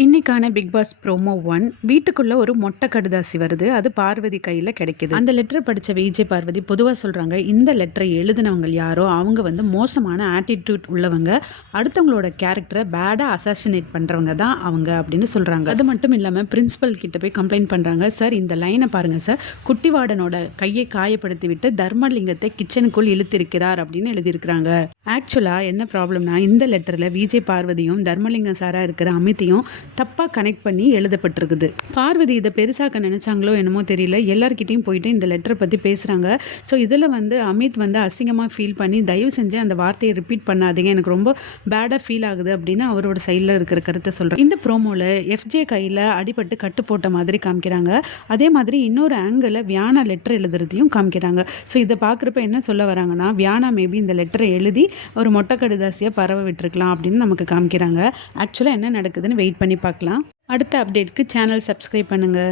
இன்னைக்கான big pass promo 1 வீட்டுக்குள்ள ஒரு மொட்டை கடுதாசி வருது. அது பார்வதி கையில் கிடைக்குது. அந்த லெட்டரை படித்த விஜய் பார்வதி பொதுவாக சொல்கிறாங்க, இந்த லெட்டரை எழுதினவங்க யாரோ அவங்க வந்து மோசமான ஆட்டிடியூட் உள்ளவங்க, அடுத்தவங்களோட கேரக்டரை பேடாக அசாசினேட் பண்ணுறவங்க தான் அவங்க அப்படின்னு சொல்கிறாங்க. அது மட்டும் இல்லாமல் பிரின்சிபல் கிட்ட போய் கம்ப்ளைண்ட் பண்ணுறாங்க. சார், இந்த லைனை பாருங்கள் சார், குட்டிவாடனோட கையை காயப்படுத்தி விட்டு தர்மலிங்கத்தை கிச்சனுக்குள் இழுத்திருக்கிறார் அப்படின்னு எழுதியிருக்கிறாங்க. ஆக்சுவலாக என்ன ப்ராப்ளம்னா, இந்த லெட்டரில் விஜய் பார்வதியும் தர்மலிங்கம் சாராக இருக்கிற அமித்தையும் தப்பாக கனெக்ட் பண்ணி எழுதப்பட்டிருக்குது. பார்வதி இதை பெருசாக்க நினச்சாங்களோ என்னமோ தெரியல, எல்லார்கிட்டையும் போயிட்டு இந்த லெட்டரை பற்றி பேசுகிறாங்க. ஸோ இதில் வந்து அமித் வந்து அசிங்கமாக ஃபீல் பண்ணி, தயவு செஞ்சு அந்த வார்த்தையை ரிப்பீட் பண்ணாதீங்க, எனக்கு ரொம்ப பேடாக ஃபீல் ஆகுது அப்படின்னு அவரோட சைடில் இருக்கிற கருத்தை சொல்கிறேன். இந்த ப்ரோமோவில் எஃப்ஜே கையில் அடிபட்டு கட்டு போட்ட மாதிரி காமிக்கிறாங்க. அதே மாதிரி இன்னொரு ஆங்கிளில் வியானா லெட்டர் எழுதுறதையும் காமிக்கிறாங்க. ஸோ இதை பார்க்குறப்ப என்ன சொல்ல வராங்கன்னா, வியானா மேபி இந்த லெட்டரை எழுதி ஒரு மொட்டை கடுதாசியாக பரவ விட்டுருக்கலாம் அப்படின்னு நமக்கு காமிக்கிறாங்க. ஆக்சுவலாக என்ன நடக்குதுன்னு வெயிட் பண்ணி பார்க்கலாம். அடுத்த அப்டேட்க்கு சேனல் சப்ஸ்கிரைப் பண்ணுங்கள்.